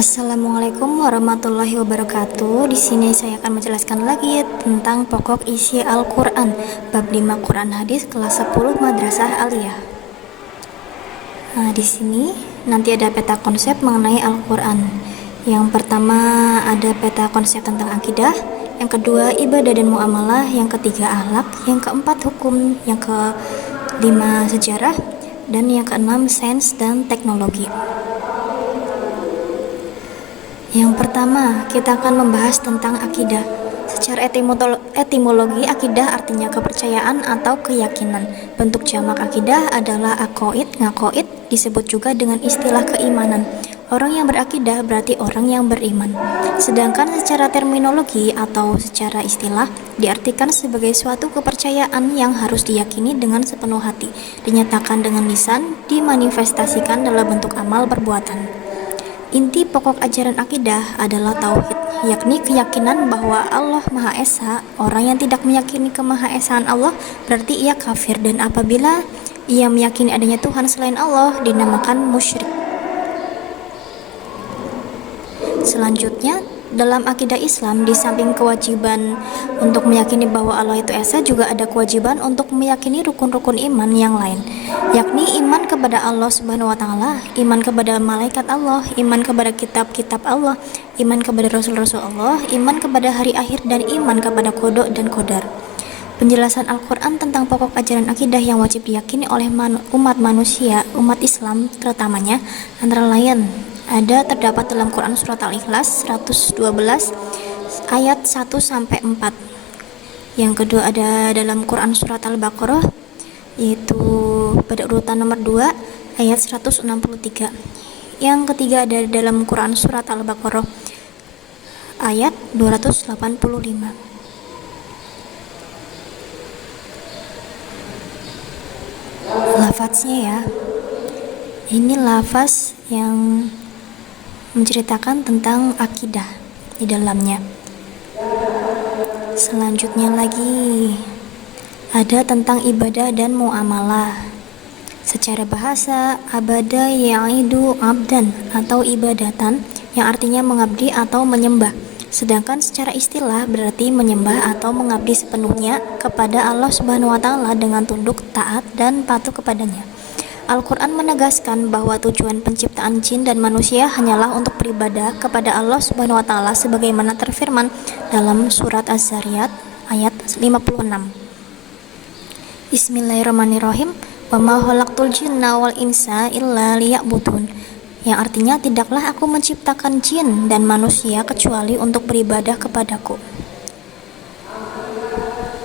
Assalamualaikum warahmatullahi wabarakatuh. Di sini saya akan menjelaskan lagi tentang pokok isi Al-Qur'an, bab 5 Quran Hadis kelas 10 Madrasah Aliyah. Nah, di sini nanti ada peta konsep mengenai Al-Qur'an. Yang pertama ada peta konsep tentang akidah, yang kedua ibadah dan muamalah, yang ketiga akhlak, yang keempat hukum, yang kelima sejarah, dan yang keenam sains dan teknologi. Yang pertama, kita akan membahas tentang akidah. Secara etimologi, akidah artinya kepercayaan atau keyakinan. Bentuk jamak akidah adalah aqaid, ngaqaid, disebut juga dengan istilah keimanan. Orang yang berakidah berarti orang yang beriman. Sedangkan secara terminologi atau secara istilah diartikan sebagai suatu kepercayaan yang harus diyakini dengan sepenuh hati, dinyatakan dengan lisan, dimanifestasikan dalam bentuk amal perbuatan. Inti pokok ajaran akidah adalah tauhid, yakni keyakinan bahwa Allah Maha Esa. Orang yang tidak meyakini kemahaesaan Allah berarti ia kafir, dan apabila ia meyakini adanya Tuhan selain Allah dinamakan musyrik. Selanjutnya, dalam akidah Islam, di samping kewajiban untuk meyakini bahwa Allah itu Esa, juga ada kewajiban untuk meyakini rukun-rukun iman yang lain, yakni iman kepada Allah Subhanahu wa Ta'ala, iman kepada malaikat Allah, iman kepada kitab-kitab Allah, iman kepada rasul-rasul Allah, iman kepada hari akhir, dan iman kepada qada dan qadar. Penjelasan Al-Quran tentang pokok ajaran akidah yang wajib diyakini oleh umat manusia, umat Islam terutamanya, antara lain terdapat dalam Quran surat Al-Ikhlas 112 ayat 1-4. Yang kedua ada dalam Quran surat Al-Baqarah, yaitu pada urutan nomor 2 ayat 163. Yang ketiga ada dalam Quran surat Al-Baqarah ayat 285. Lafaznya ya, ini lafaz yang menceritakan tentang akidah di dalamnya. Selanjutnya lagi ada tentang ibadah dan muamalah. Secara bahasa, abada ya'idu abdan atau ibadatan, yang artinya mengabdi atau menyembah. Sedangkan secara istilah berarti menyembah atau mengabdi sepenuhnya kepada Allah Subhanahu wa Ta'ala dengan tunduk, taat, dan patuh kepadanya. Al-Quran menegaskan bahwa tujuan penciptaan jin dan manusia hanyalah untuk beribadah kepada Allah Subhanahu wa Ta'ala sebagaimana terfirman dalam surat Az-Zariyat ayat 56. Bismillahirrahmanirrahim. Wa ma khalaqtul jinna wal insa illa liya'budun, yang artinya tidaklah aku menciptakan jin dan manusia kecuali untuk beribadah kepadaku.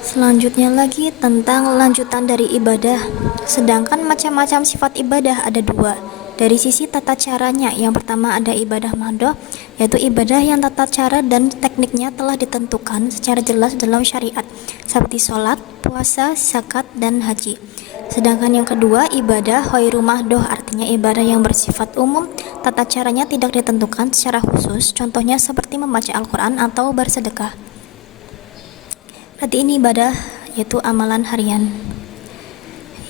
Selanjutnya lagi tentang lanjutan dari ibadah. Sedangkan macam-macam sifat ibadah ada dua. Dari sisi tata caranya, yang pertama ada ibadah madhah, yaitu ibadah yang tata cara dan tekniknya telah ditentukan secara jelas dalam syariat, seperti sholat, puasa, zakat, dan haji. Sedangkan yang kedua ibadah ghairu madhah, artinya ibadah yang bersifat umum, tata caranya tidak ditentukan secara khusus, contohnya seperti membaca Al-Quran atau bersedekah. Berarti ini ibadah, yaitu amalan harian.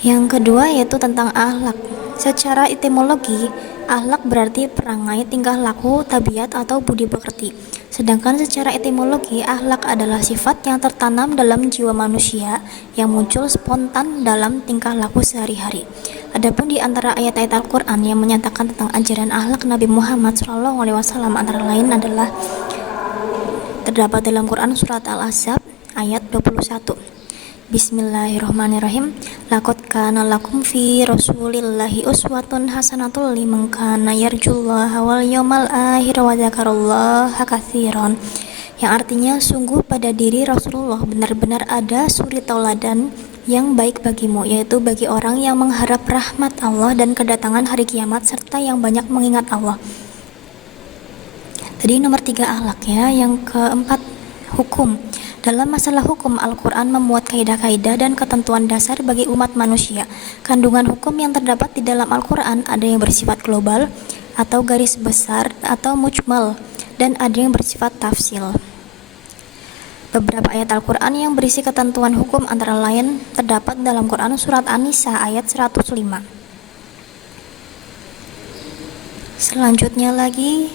Yang kedua yaitu tentang akhlak. Secara etimologi, akhlak berarti perangai, tingkah laku, tabiat, atau budi pekerti. Sedangkan secara etimologi, akhlak adalah sifat yang tertanam dalam jiwa manusia yang muncul spontan dalam tingkah laku sehari-hari. Adapun di antara ayat-ayat Al-Quran yang menyatakan tentang ajaran akhlak Nabi Muhammad SAW antara lain adalah terdapat dalam Quran surat Al-Ahzab ayat 21. Bismillahirrahmanirrahim. Laqad kana lakum fi rasulillahi uswatun hasanatul liman kana yarjullaha wal yawmal akhir wa dzakarallaha katsiran. Yang artinya, sungguh pada diri Rasulullah benar-benar ada suri tauladan yang baik bagimu, yaitu bagi orang yang mengharap rahmat Allah dan kedatangan hari kiamat serta yang banyak mengingat Allah. Tadi nomor 3 akhlak ya. Yang keempat hukum. Dalam masalah hukum, Al-Quran memuat kaidah-kaidah dan ketentuan dasar bagi umat manusia. Kandungan hukum yang terdapat di dalam Al-Quran ada yang bersifat global atau garis besar atau mujmal, dan ada yang bersifat tafsil. Beberapa ayat Al-Quran yang berisi ketentuan hukum antara lain terdapat dalam Quran surat An-Nisa ayat 105. Selanjutnya lagi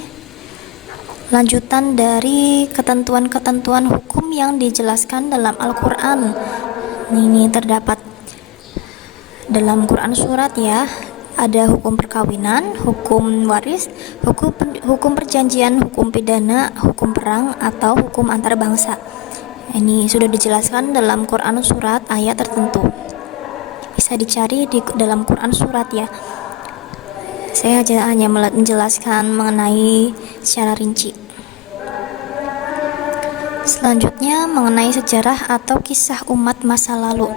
lanjutan dari ketentuan-ketentuan hukum yang dijelaskan dalam Al-Quran. Ini terdapat dalam Quran surat ya, ada hukum perkawinan, hukum waris, hukum perjanjian, hukum pidana, hukum perang, atau hukum antar bangsa. Ini sudah dijelaskan dalam Quran surat ayat tertentu. Bisa dicari di dalam Quran surat ya. Saya hanya menjelaskan mengenai secara rinci. Selanjutnya mengenai sejarah atau kisah umat masa lalu.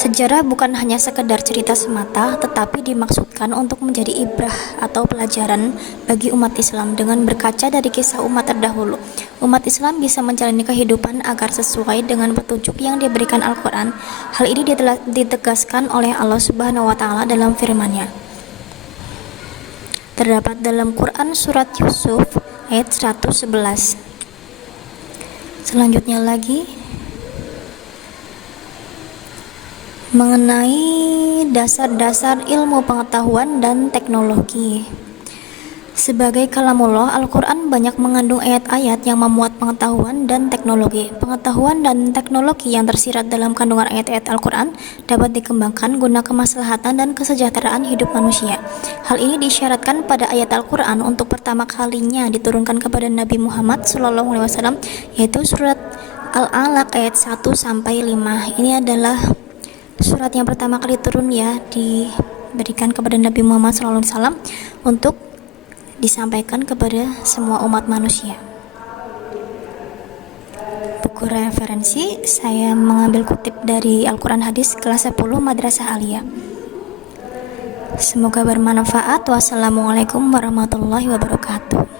Sejarah bukan hanya sekedar cerita semata, tetapi dimaksudkan untuk menjadi ibrah atau pelajaran bagi umat Islam. Dengan berkaca dari kisah umat terdahulu, umat Islam bisa menjalani kehidupan agar sesuai dengan petunjuk yang diberikan Al-Quran. Hal ini ditegaskan oleh Allah Subhanahu wa Ta'ala dalam firman-Nya. Terdapat dalam Quran surat Yusuf ayat 111. Selanjutnya lagi mengenai dasar-dasar ilmu pengetahuan dan teknologi. Sebagai kalamullah, Al-Quran banyak mengandung ayat-ayat yang memuat pengetahuan dan teknologi. Pengetahuan dan teknologi yang tersirat dalam kandungan ayat-ayat Al-Quran dapat dikembangkan guna kemaslahatan dan kesejahteraan hidup manusia. Hal ini disyaratkan pada ayat Al-Quran untuk pertama kalinya diturunkan kepada Nabi Muhammad SAW, yaitu surat Al-Alaq ayat 1-5. Ini adalah surat yang pertama kali turun ya, diberikan kepada Nabi Muhammad SAW untuk disampaikan kepada semua umat manusia. Buku referensi saya mengambil kutip dari Al-Quran Hadis kelas 10 Madrasah Aliyah. Semoga bermanfaat. Wassalamualaikum warahmatullahi wabarakatuh.